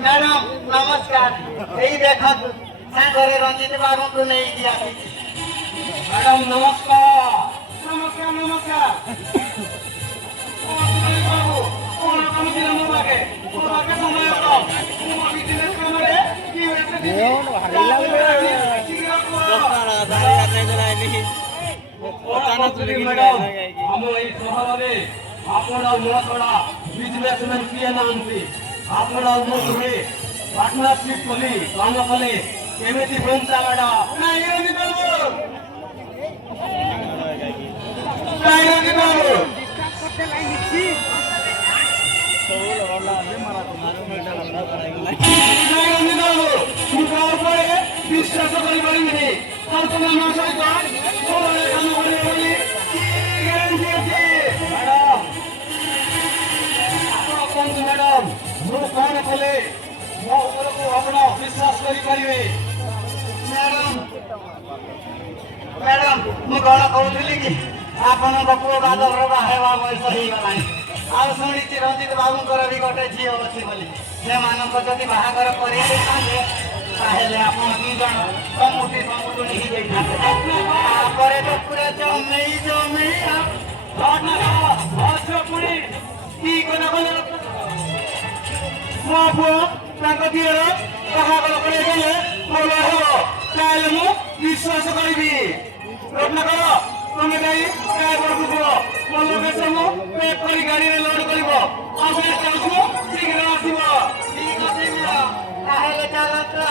madam नमस्कार यही देखा सागर रंजित बाबू को नहीं दिया मैडम नमस्कार नमस्कार नमस्कार बाबू कौन काम दिला मो बाके समय तो मो बिजनेस काम रे की वेसे दी हम एई शहर रे आपण मो छड़ा बिजनेसमैन किए नांती आपण मो रे पार्टनरशिप कली काम कले केमिति बनता बड़ा नहीं रंजित बाबू नहीं रंजित बाबू डिस्कस करते लाइन लिखी विश्वास करें कल्पना न सहित काम मैडम मु कौन कले मो को अपना विश्वास करें मैडम मैडम मु कौन कहूली कि आपण पुओ बादर बाहेवा बयस हो गला ଆଉ ଶୁଣିଛି ରଞ୍ଜିତ ବାବୁଙ୍କର ବି ଗୋଟେ ଝିଅ ଅଛି ବୋଲି ସେମାନଙ୍କ ଯଦି ବାହାଘର କରିବେ ତାହେଲେ ଆପଣ ଦି ଜଣ ସମୁଠି ସମୁଠୁଣି ହେଇଯାଇଥାନ୍ତେ ତାପରେ ତ ପୁରା ଜମେଇ ଜମେଇ ପୁଣି କି କଥା କଲେ ମୋ ପୁଅ ତାଙ୍କ ଝିଅର ବାହାଘର କରିଦେଲେ ଭଲ ହେବ ତାହେଲେ ମୁଁ ବିଶ୍ୱାସ କରିବି ରତ୍ନାକର তুমি যাই ড্রাইভারକୁ କୁହ ମୋ ଲୋକେସନ ପେକ୍ କରି ଗାଡ଼ିରେ ଲୋଡ୍ କରିବ ଆଉ ଶୀଘ୍ର ଆସିବ ଠିକ ଅଛି ତାହେଲେ ଚାଲନ୍ତୁ